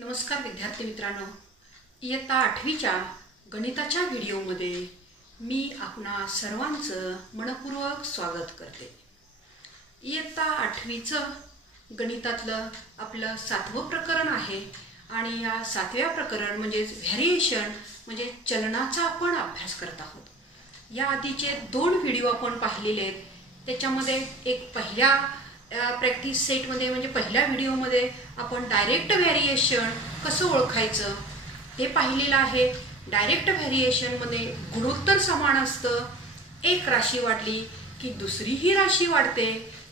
नमस्कार विद्यार्थी मित्रांनो, इयत्ता 8वीच्या गणिताच्या व्हिडिओमध्ये मी आपणा सर्वांचं मनपूर्वक स्वागत करते। इयत्ता 8वीचं गणितातलं आपलं 7वं प्रकरण आहे आणि या 7व्या प्रकरण म्हणजे व्हेरिएशन म्हणजे चलनाचा आपण अभ्यास करत आहोत। या आधीचे 2 व्हिडिओ आपण पाहिलेले आहेत। त्याच्यामध्ये एक पहिल्या प्रॅक्टिस सेट मध्ये म्हणजे पहिल्या व्हिडिओ मध्ये आपण डायरेक्ट व्हेरिएशन कसं ओळखायचं ते पाहिलेलं आहे। डायरेक्ट व्हेरिएशन मध्ये गुणोत्तर समान असतं। एक राशी वाढली की दुसरीही राशी वाढते,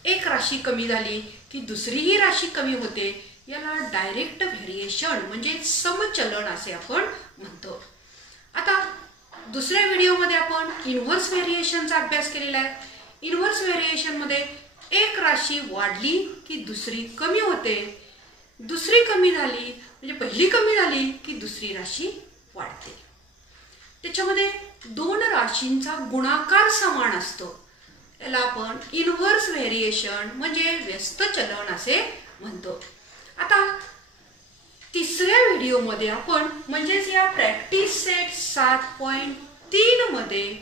एक राशी कमी झाली की दुसरीही राशी कमी होते। याला डायरेक्ट व्हेरिएशन म्हणजे समचलन असे आपण म्हणतो। आता दुसऱ्या व्हिडिओ मध्ये आपण इनव्हर्स व्हेरिएशनचा अभ्यास केलेला आहे। इनव्हर्स व्हेरिएशन मध्ये एक राशी वाढली की दुसरी कमी होते, दुसरी कमी झाली म्हणजे पहिली कमी झाली की दुसरी राशी वाढते। त्याच्यामध्ये 2 राशींचा गुणाकार समान असतो। याला आपण इनव्हर्स व्हेरिएशन म्हणजे व्यस्त चलन असे म्हणतो। आता तिसऱ्या व्हिडिओ मध्ये आपण म्हणजे या प्रॅक्टिस सेट 7.3 मध्ये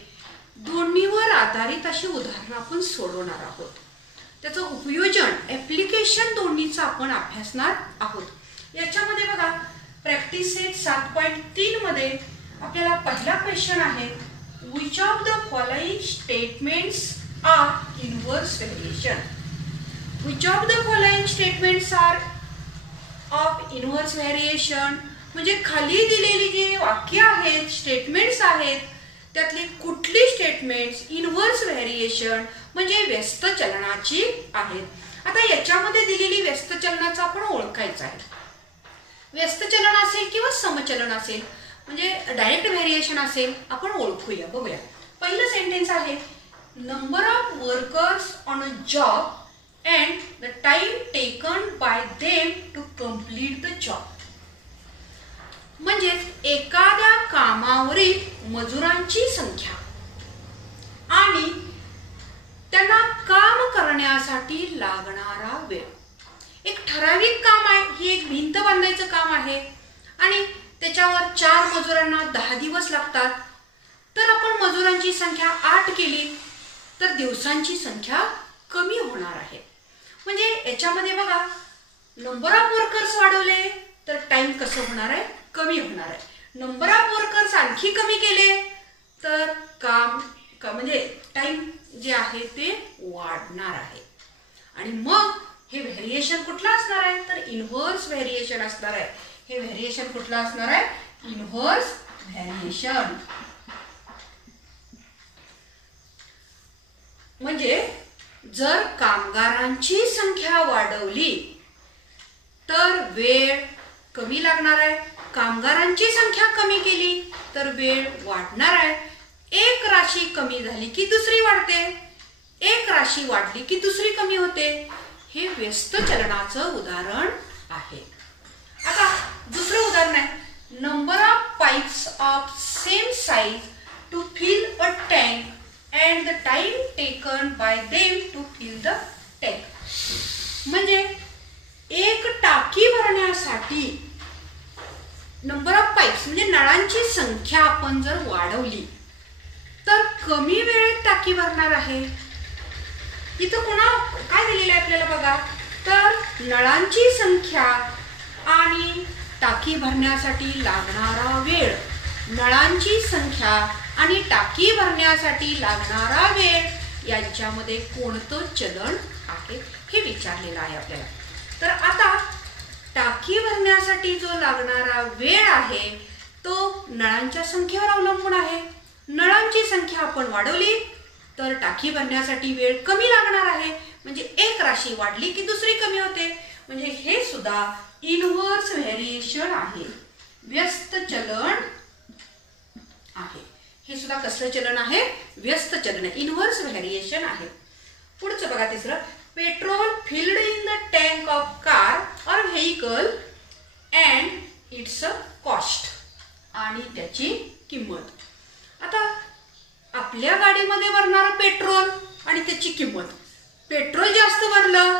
दोन्हीवर आधारित अशी उदाहरणे आपण सोडवणार आहोत। त्याचं उपयोजन ॲप्लिकेशन दोन्हीचा आपण अभ्यासणार आहोत। याच्यामध्ये बघा प्रॅक्टिस सेट 7.3 मध्ये आपल्याला पहिला क्वेश्चन आहे, which of the following statements are inverse variation. Which of the following statements are of inverse variation म्हणजे खाली दिलेली जी वाक्य आहेत, स्टेटमेंट्स आहेत, त्यातली कुठली स्टेटमेंट्स इनव्हर्स व्हेरिएशन म्हणजे व्यस्त चलनाची आहेत। आता याच्यामध्ये दिलेली व्यस्त चलनाचा आपण ओळखायचं आहे। व्यस्त चलन असेल किंवा समचलन असेल म्हणजे डायरेक्ट व्हेरिएशन असेल, आपण ओळखूया। बघूया पहिलं सेंटेन्स आहे, number of workers on a job and the time taken by them to complete the job. म्हणजे एखाद्या कामावरील मजुरांची संख्या आणि त्यांना काम करण्यासाठी लागणारा वेळ। एक ठराविक काम आहे, ही एक भिंत बांधायचं काम आहे आणि त्याच्यावर 4 मजुरांना 10 दिवस लागतात। तर आपण मजुरांची संख्या 8 केली तर दिवसांची संख्या कमी होणार आहे। म्हणजे याच्यामध्ये बघा नंबर ऑफ वर्कर्स वाढवले तर टाइम कसं होणार आहे, कमी होणार आहे। नंबर ऑफ वर्कर्स आणखी कमी केले तर काम म्हणजे टाइम जे आहे ते वाढणार आहे। आणि मग हे व्हेरिएशन कुठलं असणार आहे तर इनव्हर्स व्हेरिएशन असणार आहे। हे व्हेरिएशन कुठलं असणार आहे, इनव्हर्स व्हेरिएशन। म्हणजे जर कामगारांची संख्या वाढवली तर वेळ कमी लागणार आहे, कामगारांची संख्या कमी केली तर वेळ वाढणार आहे। एक राशी कमी झाली की दुसरी वाढते, एक राशी वाढली की दुसरी कमी होते। हे व्यस्त चलनाचं उदाहरण आहे। आता दुसरं उदाहरण आहे, number of pipes of same size to fill a tank and the time taken by them to fill the tank. म्हणजे एक टाकी भरण्यासाठी नंबर ऑफ पाइप्स म्हणजे नळांची संख्या आपण जर वाढवली तर कमी वेळेत टाकी भरणार आहे। इथं पुन्हा काय दिलेलं आहे आपल्याला बघा, तर नळांची संख्या आणि टाकी भरण्यासाठी लागणारा वेळ, नळांची संख्या आणि टाकी भरण्यासाठी लागणारा वेळ यांच्यामध्ये कोणतं चलन आहे हे विचारलेलं आहे आपल्याला। तर आता टाकी भरण्यासाठी जो लागणारा वेळ आहे तो नळांच्या संख्येवर अवलंबून आहे। नळांची संख्या आपण वाढवली तर टाकी भरण्यासाठी वेळ कमी लागणार आहे। म्हणजे एक राशी वाढली की दुसरी कमी होते। म्हणजे हे सुद्धा इनव्हर्स व्हेरिएशन आहे, व्यस्त चलन आहे। हे सुद्धा कसलं चलन आहे, व्यस्त चलन, इनव्हर्स व्हेरिएशन आहे। पुढचं बघा तिसरं, petrol filled in the tank of car or vehicle and it's a cost आणि त्याची किंमत। आता आपल्या गाडीमध्ये भरणारा पेट्रोल आणि त्याची किंमत, पेट्रोल जास्त भरलं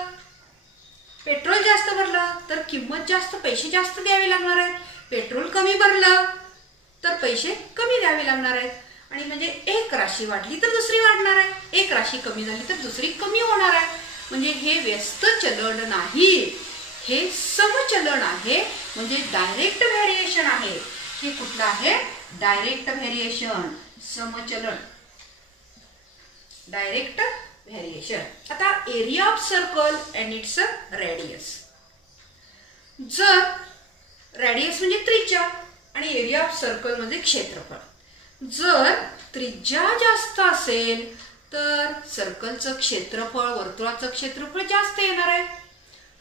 पेट्रोल जास्त भरलं तर किंमत जास्त, पैसे जास्त द्यावे लागणार आहेत. पेट्रोल कमी भरलं तर पैसे कमी द्यावे लागणार आहेत. आणि म्हणजे एक राशी वाढली तर दुसरी वाढणार आहे, एक राशी कमी झाली तर दुसरी कमी होणार आहे. म्हणजे हे व्यस्त चलन नाही, हे समचलन आहे. म्हणजे डायरेक्ट व्हेरिएशन आहे. हे कुठलं आहे? डायरेक्ट व्हेरिएशन, समचलन, डायरेक्ट व्हेरिएशन. आता area of circle and its radius. जर रेडियस म्हणजे त्रिज्या आणि एरिया ऑफ सर्कल म्हणजे क्षेत्रफळ. जर त्रिज्या जास्त असेल तर सर्कलचं क्षेत्रफळ, वर्तुळाचं क्षेत्रफळ जास्त येणार आहे.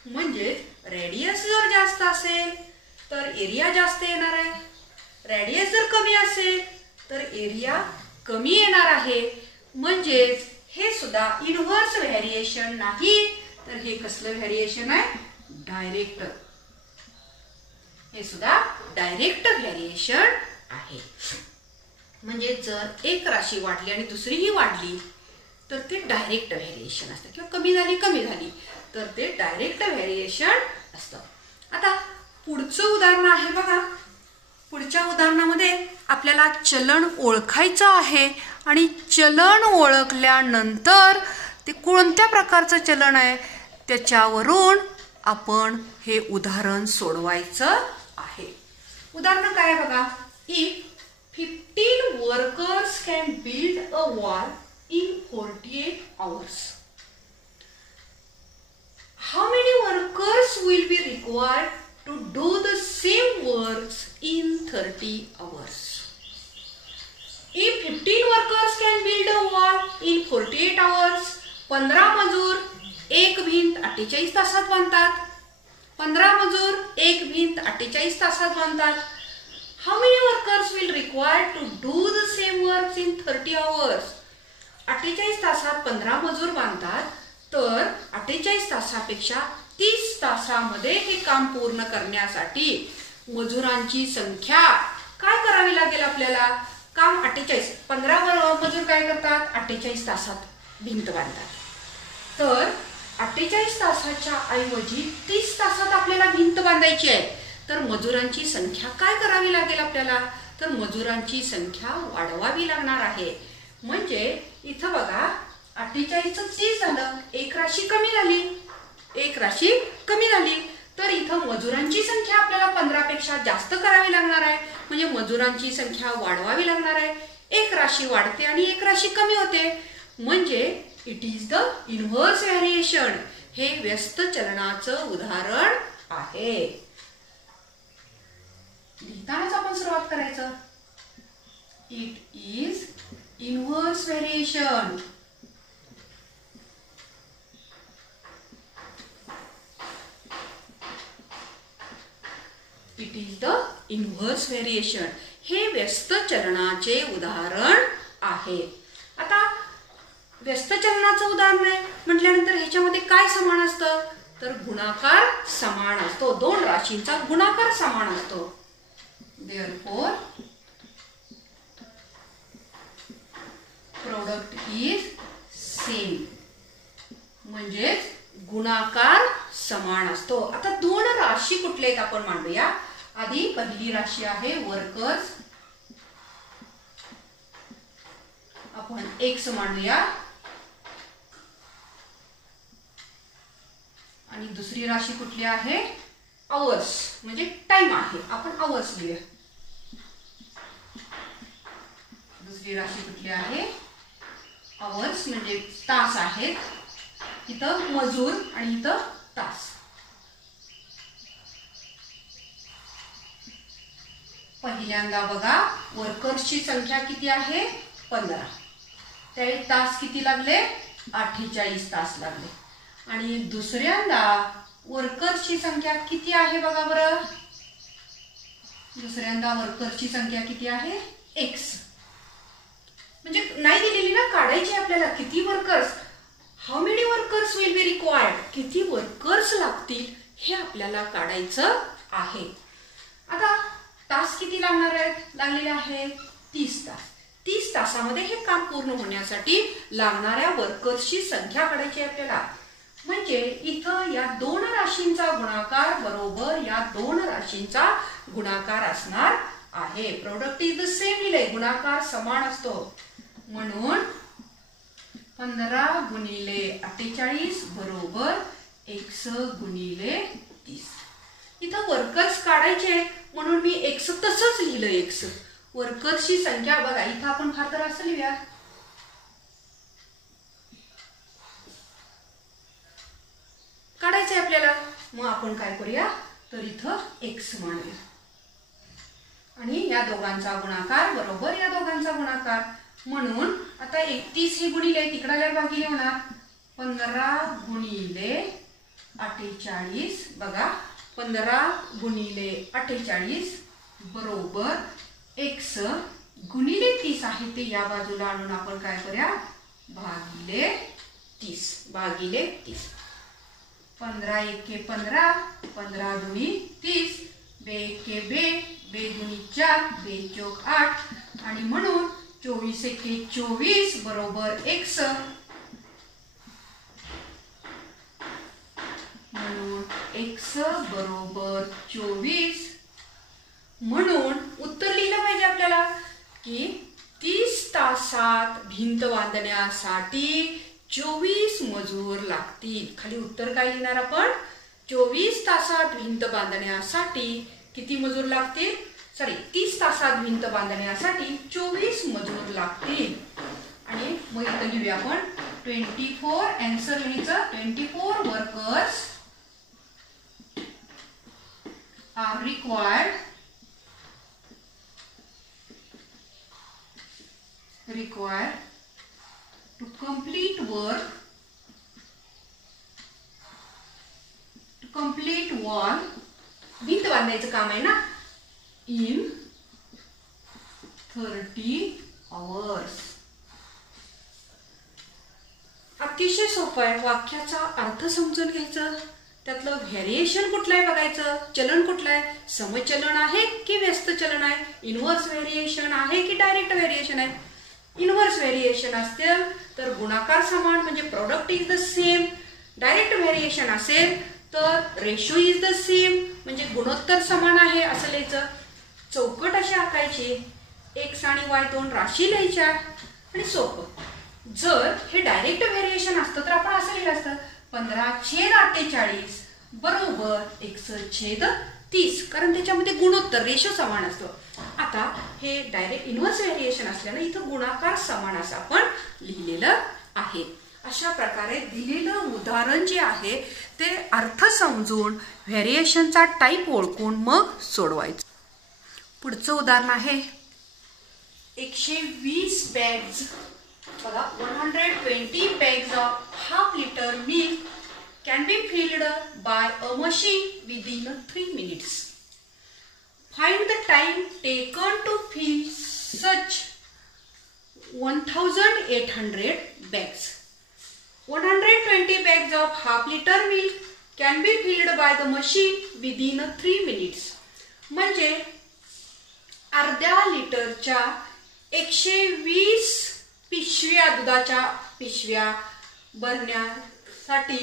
म्हणजे रेडियस जर जास्त असेल तर एरिया जास्त येणार आहे. रेडियस जर कमी असेल तर एरिया कमी येणार आहे. म्हणजेच हे सुद्धा इनव्हर्स व्हेरिएशन नाही, तर हे कसलं व्हेरिएशन आहे? डायरेक्ट. हे सुद्धा डायरेक्ट व्हेरिएशन आहे. म्हणजे जर एक राशी वाढली आणि दुसरीही वाढली तर ते डायरेक्ट व्हेरिएशन असतं, किंवा कमी झाली तर ते डायरेक्ट व्हेरिएशन असतं. आता पुढचं उदाहरण आहे बघा. पुढच्या उदाहरणामध्ये आपल्याला चलन ओळखायचं आहे आणि चलन ओळखल्यानंतर ते कोणत्या प्रकारचं चलन आहे त्याच्यावरून आपण हे उदाहरण सोडवायचं आहे. उदाहरण काय आहे बघा. If 15 workers can build a wall in 48 hours. How many workers will be required to do the same works in 30 hours? If 15 workers can build a wall in 48 hours, 15 मजूर एक भिंत 48 तासात बांधतात. 15 मजूर एक भिंत 48 तासात बांधतात. How many workers will required to do the same works in 30 hours? 48 तासात 15 मजूर बांधतात, तर 48 तासापेक्षा 30 तासामध्ये हे काम पूर्ण करण्यासाठी मजुरांची संख्या काय करावी लागेल आपल्याला? काम 15 मजूर काय करतात? 48 तासात भिंत बांधतात. तर 48 तासाच्या ऐवजी 30 तासात आपल्याला भिंत बांधायची आहे. तर मजुरांची संख्या काय करावी लागेल आपल्याला? तर मजुरांची संख्या वाढवावी लागणार आहे. म्हणजे इथं बघा 48चं 30 झालं, एक राशी कमी झाली, तर इथं मजुरांची संख्या आपल्याला 15 पेक्षा जास्त करावी लागणार आहे. म्हणजे मजुरांची संख्या वाढवावी लागणार आहे. एक राशी वाढते आणि एक राशी कमी होते. म्हणजे it is the inverse variation. हे व्यस्त चलनाचं उदाहरण आहे. लिहितानाच आपण सुरुवात करायचं. It is inverse variation. It is the inverse variation. हे व्यस्त चलनाचे उदाहरण आहे. आता व्यस्त चलनाचं उदाहरण आहे म्हटल्यानंतर ह्याच्यामध्ये काय समान असतं? तर गुणाकार समान असतो. दोन राशींचा गुणाकार समान असतो. Therefore, product is same. म्हणजे गुणाकार समान असतो. आता दोन राशी कुठल्या आहेत आपण मांडूया. आधी पहिली राशी आहे वर्कर्स. आपण x मांडूया आणि दुसरी राशी कुठली आहे? आवर्स, म्हणजे टाइम आहे. आपण आवर्स लिहूया. दुसरी राशी कुठली आहे? आवर्स, म्हणजे तास आहेत. इथं मजूर आणि इथं तास. पहिल्यांदा बघा वर्कर्सची संख्या किती आहे? 15. त्यावेळी तास किती लागले? 48 तास लागले. आणि दुसऱ्यांदा वर्कर्सची संख्या किती आहे बघा बरं. दुसऱ्यांदा वर्कर्सची संख्या किती आहे? x. म्हणजे नाही दिलेली ना, काढायची आपल्याला. किती workers, how many workers will be required, किती वर्कर्स लागतील हे आपल्याला काढायचं आहे. आता तास किती लागणार आहेत? लागलेले आहे 30 तास. 30 तासामध्ये हे काम पूर्ण होण्यासाठी लागणाऱ्या वर्कर्सची संख्या काढायची आपल्याला. म्हणजे इथं या दोन राशींचा गुणाकार बरोबर या दोन राशींचा गुणाकार असणार आहे. प्रोडक्ट इज द सेम लिहिलंय, गुणाकार समान असतो म्हणून 15 गुणिले 48 बरोबर x गुणिले 30. इथं वर्कर्स काढायचे म्हणून मी x तसंच लिहिलं. x वर्कर्सची संख्या बघा, इथं आपण फार तर असं लिहूया, काढायचंय आपल्याला. मग आपण काय करूया, तर इथं x मानूया आणि या दोघांचा गुणाकार बरोबर या दोघांचा गुणाकार म्हणून आता 31 हे गुणिले तिकडे भागिले होणार 15 गुणिले 48. बघा 15 गुणिले 48 बरोबर x गुणिले 30 आहे ते या बाजूला आणून आपण काय करूया, भागिले 30. भागिले 30. 15 एके 15, 15 दुनी 30, बे एके बे, बे दुनी 4, बे चौक 8 आणि म्हणून 24 एके 24 बरोबर x. म्हणून x बरोबर 24. म्हणून उत्तर लिहिलं पाहिजे आपल्याला की 30 तासात भिंत बांधण्यासाठी 24 मजूर लागतील. खाली उत्तर काय लिहिणार आपण, 24 तासात भिंत बांधण्यासाठी किती मजूर लागतील, 30 तासात भिंत बांधण्यासाठी 24 मजूर लागतील. आणि मग इथं लिहूया आपण 24. आन्सर लिहायचं 24 workers are required to complete work, to complete wall, भिंत बांधायचं काम आहे ना, in 30 hours. अतिशय सोपं आहे. वाक्याचा अर्थ समजून घ्यायचं, त्यातलं व्हेरिएशन कुठलं आहे बघायचं, चलन कुठलं आहे, समचलन आहे की व्यस्त चलन आहे, इनव्हर्स व्हेरिएशन आहे की डायरेक्ट व्हेरिएशन आहे. इनव्हर्स व्हेरिएशन असेल तर गुणाकार समान म्हणजे product is the same. Direct variation असेल तर रेशो इज द सेम म्हणजे गुणोत्तर समान आहे असं लिहायचं. चौकट अशी आखायची, x आणि y दोन राशी लिहायच्या आणि सोपं. जर हे डायरेक्ट व्हेरिएशन असतं तर आपण असं लिहिलं असतं 15/48 बरोबर x/30 कारण त्याच्यामध्ये गुणोत्तर रेशो समान असतो. आता हे डायरेक्ट इनव्हर्स व्हेरिएशन असल्याने इथं गुणाकार समान असं आपण लिहिलेलं आहे. अशा प्रकारे दिलेलं उदाहरण जे आहे ते अर्थ समजून व्हेरिएशनचा टाइप ओळखून मग सोडवायचं. पुढचं उदाहरण आहे 120 बॅग्स. बघा 120 bags of half liter milk can be filled by a machine within 3 minutes. Find the time taken to fill such 1800 bags. 120 bags of half liter milk can be filled by the machine within 3 minutes. म्हणजे अर्ध्या लिटरच्या 120 पिशव्या दुधाच्या पिशव्या भरण्यासाठी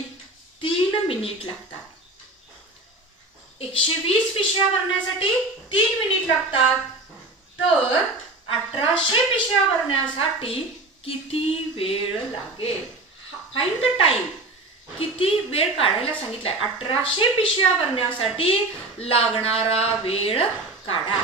3 minute लागतात. 120 पिशव्या भरण्यासाठी 3 मिनिट लागतात. तर 1800 पिशव्या भरण्यासाठी किती वेळ लागेल. Find the time. किती वेळ काढायला सांगितलाय. 1800 पिशव्या भरण्यासाठी लागणारा वेळ काढा.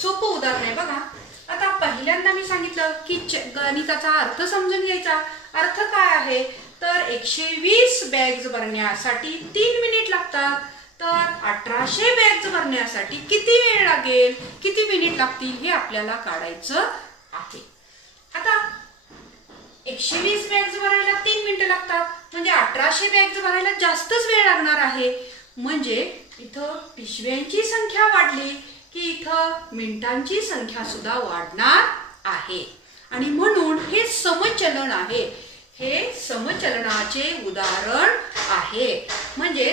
सोपं उदाहरण आहे बघा. आता पहिल्यांदा मी सांगितलं की गणिताचा अर्थ समजून घ्यायचा. अर्थ काय आहे तर 120 बॅग्स भरण्यासाठी 3 मिनिट लागतात. तर 1800 बॅग्स भरण्यासाठी किती वेळ लागेल, किती मिनिट लागतील हे आपल्याला काढायचं आहे. आता 120 बॅग्स भरायला 3 मिनिटं लागतात म्हणजे 1800 बॅग्स भरायला जास्तच वेळ लागणार आहे. म्हणजे इथं पिशव्यांची संख्या वाढली की इथं मिनिटांची संख्या सुद्धा वाढणार आहे. आणि म्हणून हे समचलन आहे. हे समचलनाचे उदाहरण आहे. म्हणजे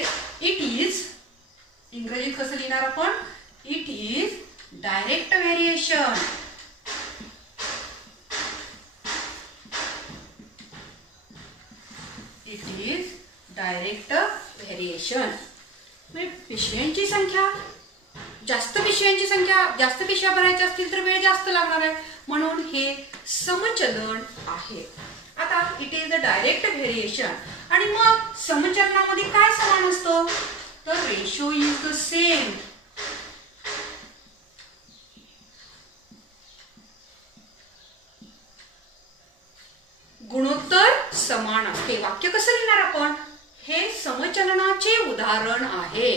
इट इज, इंग्रजीत कसं लिहिणार आपण, it is direct variation. It is direct variation. पिशव्यांची संख्या जास्त पिशव्या भरायच्या असतील तर वेळ जास्त लागणार आहे, म्हणून हे समचलन आहे. आता it is the direct variation. आणि मग समचलनामध्ये काय समान असतं तर रेशो इज द सेम. गुणोत्तर समान असते. वाक्य कसं लिहिणार आपण? हे समचलनाचे उदाहरण आहे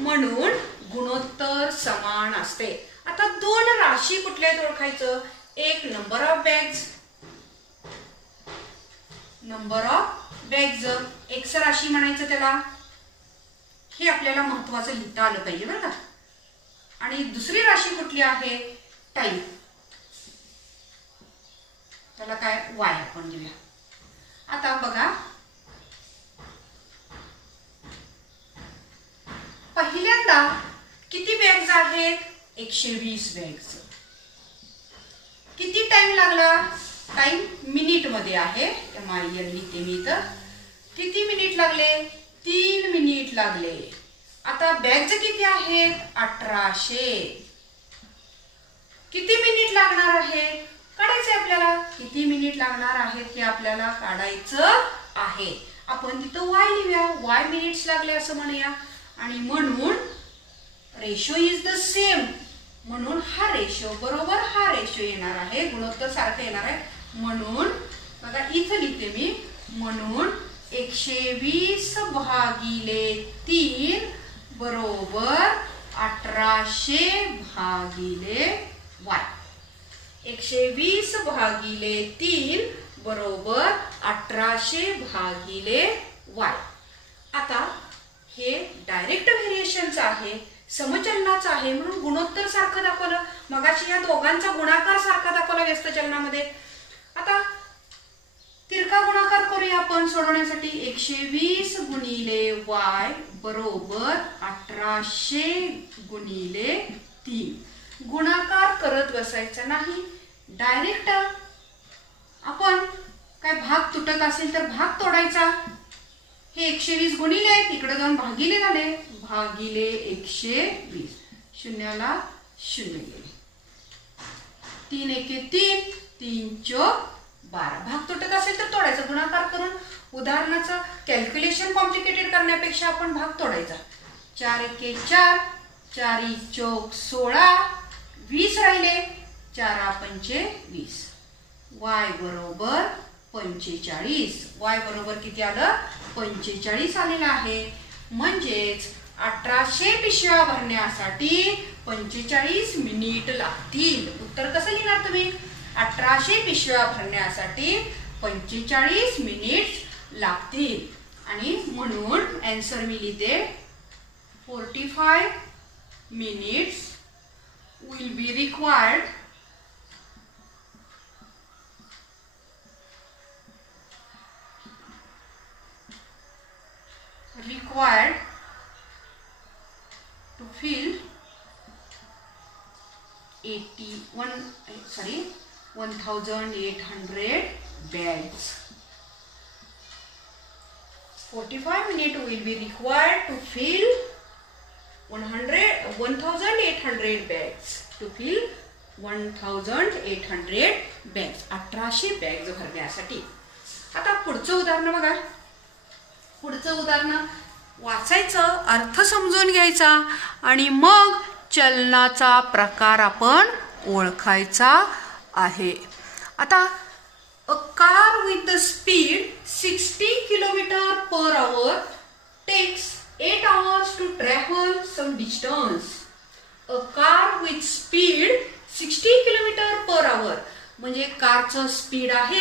म्हणून गुणोत्तर समान असते. आता दोन राशी कुठल्या आहेत ओळखायचं. एक नंबर ऑफ बॅग्स एक्स राशी म्हणायचं त्याला. हे आपल्याला महत्वाचं लिहिता आलं पाहिजे बरं का. आणि दुसरी राशी कुठली आहे टाइम, त्याला काय वाय आपण लिहूया. आता बघा पहिल्यांदा किती बॅग्स आहेत 120 बॅग्स. किती टाइम लागला? टाइम मिनिट मध्ये आहे, MIN लिहिते मी तर. किती मिनिट लागले? 3 मिनिट लागले. आता बॅग्स किती आहेत? 1800. किती मिनिट लागणार आहे काढायचे आपल्याला? किती मिनिट लागणार आहेत हे आपल्याला काढायचं आहे. आपण तिथं वाय लिहूया. वाय मिनिट्स लागले असं म्हणूया. आणि म्हणून रेशो इज द सेम, म्हणून हा रेशो बरोबर हा रेशो येणार आहे, गुणोत्तर सारखं येणार आहे. म्हणून बघा इथं लिहिते मी, म्हणून 120 भागिले 3 बरोबर 1800 भागिले वाय. 120 भागिले 3 बरोबर 1800 भागिले वाय. आता हे डायरेक्ट व्हेरिएशनचं आहे, समचलनाचं आहे, म्हणून गुणोत्तर सारखं दाखवलं. मगाशी या दोघांचा गुणाकार सारखा दाखवला व्यस्त चलनामध्ये. आता तिरका गुणाकार करूया आपण सोडवण्यासाठी. 120 गुणिले वाय बरोबर 1800 गुणिले 3. गुणाकार करत बसायचा नाही, डायरेक्ट आपण काय भाग तुटत असेल तर भाग तोडायचा. हे 120 गुणिले आहेत, इकडे जाऊन भागिले झाले, भागिले 120. शून्याला शून्य गेले. 3 एके 3, 3 चौक 12. भाग तुटत असेल तर तोडायचा. गुणाकार करून उदाहरणाचं कॅल्क्युलेशन कॉम्प्लिकेटेड करण्यापेक्षा आपण भाग तोडायचा. 4 एके 4, 4 चौक 16, 20 राहिले. 4 पंचे 20. वाय बरोबर 45. वाय बरोबर किती आलं? 45 आलेला आहे. म्हणजेच 1800 पिशव्या भरण्यासाठी 45 मिनिट लागतील. उत्तर कसं लिहिणार तुम्ही? 1800 पिशव्या भरण्यासाठी 45 मिनिट लागतील. आणि म्हणून आन्सर मी लिहिते 45 minutes will be required to fill 1800 bags. 45 minutes will be required to fill 1800 bags. To fill 1800 bags. 1800 bags भरण्यासाठी. आता पुढचं उदाहरण बघा. पुढचं उदाहरण वाचायचं, अर्थ समजून घ्यायचा आणि मग चलनाचा प्रकार आपण ओळखायचा आहे. आता a car with the speed 60 km/h takes 8 hours to travel some distance. A car with speed 60 km/h म्हणजे कारचं स्पीड आहे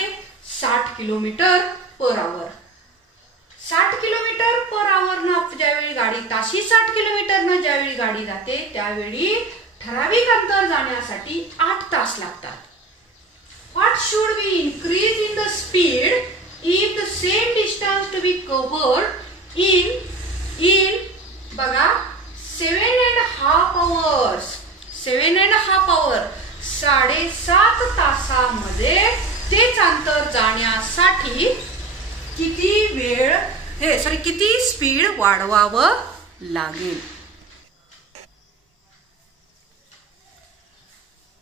60 km/h. 60 km/h न ज्यावेळी गाडी ताशी 60 किलोमीटरनं ज्यावेळी गाडी जाते त्यावेळी ठराविक अंतर जाण्यासाठी 8 तास लागतात. What should we increase in the speed if the same distance to be covered in बघा 7.5 hours. 7.5 hours 7.5 तासामध्ये तेच अंतर जाण्यासाठी किती वेळ किती स्पीड वाढवावं लागेल.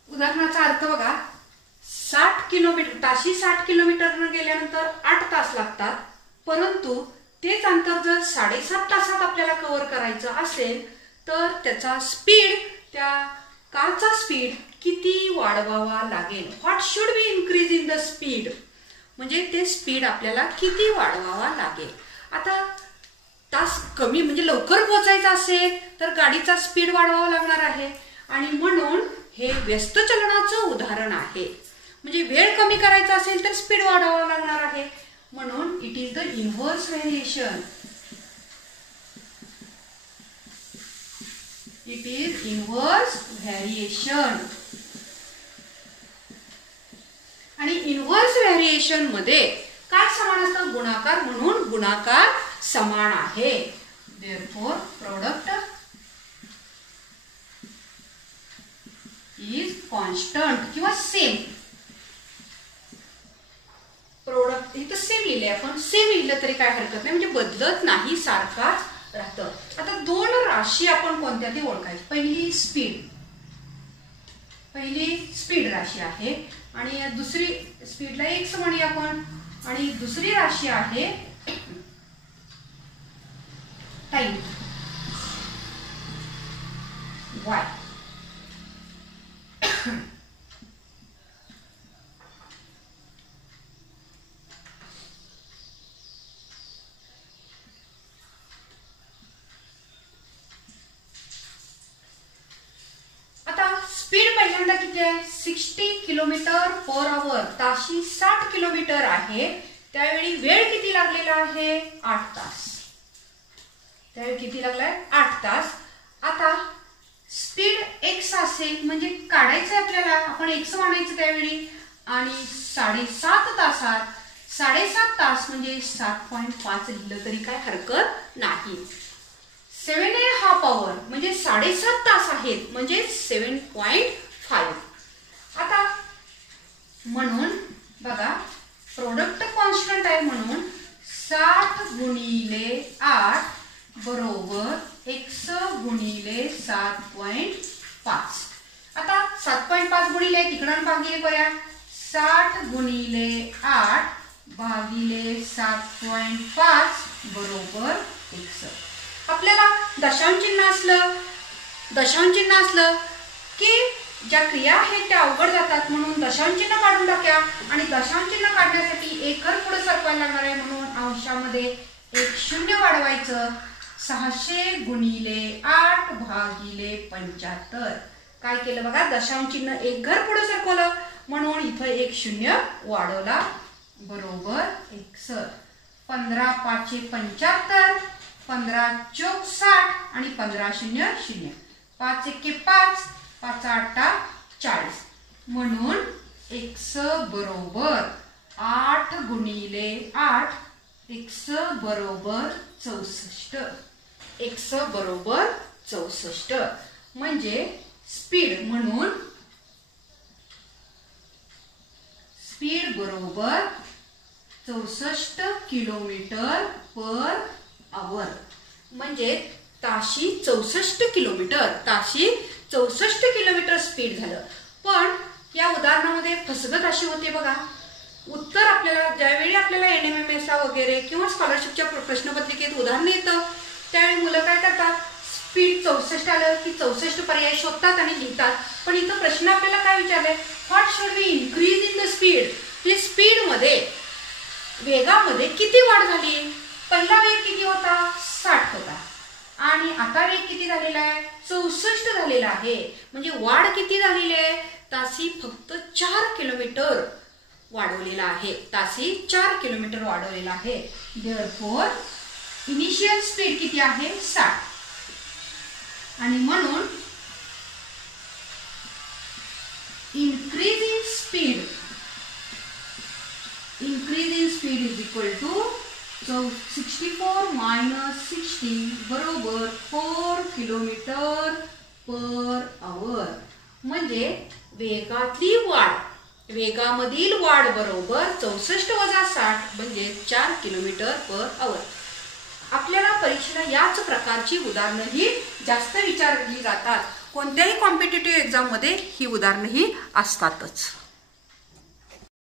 उदाहरणाचा अर्थ बघा. 60 किलोमीटर ताशी 60 किलोमीटर गेल्यानंतर 8 तास लागतात, परंतु तेच अंतर जर 7.5 तासात आपल्याला कव्हर करायचं असेल तर त्याचा स्पीड, त्या कारचा स्पीड किती वाढवावा लागेल. What should be increase in the speed, म्हणजे ते स्पीड आपल्याला किती वाढवावा लागेल. आता तास कमी म्हणजे लवकर पोहोचायचं असेल तर गाडीचा स्पीड वाढवावा लागणार आहे, आणि म्हणून हे व्यस्त चलनाचं उदाहरण आहे. म्हणजे वेळ कमी करायचा असेल तर स्पीड वाढवावा लागणार आहे, म्हणून it is the inverse variation. It is inverse variation. आणि इनव्हर्स व्हेरिएशन मध्ये काय समान असतं? गुणाकार, म्हणून गुणाकार समान आहे. देअरफॉर प्रोडक्ट इज कॉन्स्टंट किंवा सेम. प्रोडक्ट इथं सेम लिहिले, आपण सेम लिहिलं तरी काय हरकत नाही, म्हणजे बदलत नाही, सारखाच राहतं. आता दोन राशी आपण कोणत्या ते ओळखायची. पहिली स्पीड राशी आहे, आणि दुसरी स्पीडला x म्हणूया आपण, आणि दुसरी राशी आहे टाइम y. आता स्पीड पहिल्यांदा किती आहे? 60 किलोमीटर पर आवर, ताशी 60 किलोमीटर आहे. त्यावेळी वेळ किती लागलेला आहे? 8 तास. त्यावेळी किती लागलाय? 8 तास. आता स्पीड x असेल म्हणजे काढायचं आपल्याला, आपण x मानायचं त्यावेळी, आणि 7.5 तासात 7.5 तास म्हणजे 7.5 लिहिलं तरी काय हरकत नाही. 7.5 आवर म्हणजे 7.5 तास आहेत, म्हणजे 7.5. आता म्हणून बघा, प्रोडक्ट कॉन्स्टंट आहे, म्हणून 60 गुणिले 8 बरोबर x गुणिले 7.5. आता 7.5 गुणिले तिकडून भागिले करूया. 60 गुणिले 8 भागिले 7.5 बरोबर x. आपल्याला दशांश चिन्ह असलं की ज्या क्रिया आहेत त्या अवघड जातात, म्हणून दशांश चिन्ह काढून टाक्या. आणि दशांश चिन्ह काढण्यासाठी एक घर पुढे सरकवायला लागणार आहे, म्हणून अंशामध्ये एक शून्य वाढवायचं. 600 गुणिले 8 भागिले 75. काय केलं बघा, दशांश चिन्ह एक घर पुढे सरकवलं, म्हणून इथं एक शून्य वाढवला, बरोबर x. 15 5 75, 15 चौक 60 आणि 15 0 0. 5 1 5, 5 8 40, म्हणून x बरोबर 8 गुणिले 8, x बरोबर 64. x बरोबर 64 म्हणजे स्पीड, म्हणून स्पीड बरोबर 64 किलोमीटर पर आवर. म्हणजे ताशी 64 किलोमीटर स्पीड झालं. पण या उदाहरणामध्ये फसगत अशी होते बघा, उत्तर आपल्याला ज्यावेळी आपल्याला NMMS ला वगैरे किंवा स्कॉलरशिपच्या प्रश्नपत्रिकेत उदाहरण येतं त्यावेळी मुलं काय करतात, स्पीड 64 आलं की 64 पर्याय शोधतात आणि लिहितात. पण इथं प्रश्न आपल्याला काय विचारलाय, what should be increase in the speed. म्हणजे स्पीड मध्ये, वेगामध्ये किती वाढ झाली. पहिला वेग किती होता? 60 होता, आणि आता वेग किती झालेला आहे? 64 झालेला आहे. म्हणजे वाढ किती झालेली आहे? तासी फक्त 4 किलोमीटर वाढवलेला आहे. तासी 4 किलोमीटर वाढवलेला आहे. देअरफॉर इनिशियल स्पीड किती आहे? 60. आणि म्हणून increase in speed is equal to, so 64 minus 60 बरोबर 4 किलोमीटर पर आवर. म्हणजे वेगातली वाढ, वेगामधील वाढ बरोबर 64 वजा 60 म्हणजे 4 किलोमीटर पर आवर. आपल्याला परीक्षेला याच प्रकारची उदाहरणंही जास्त विचारली जातात. कोणत्याही कॉम्पिटिटिव्ह एक्झाममध्ये ही उदाहरणंही असतातच.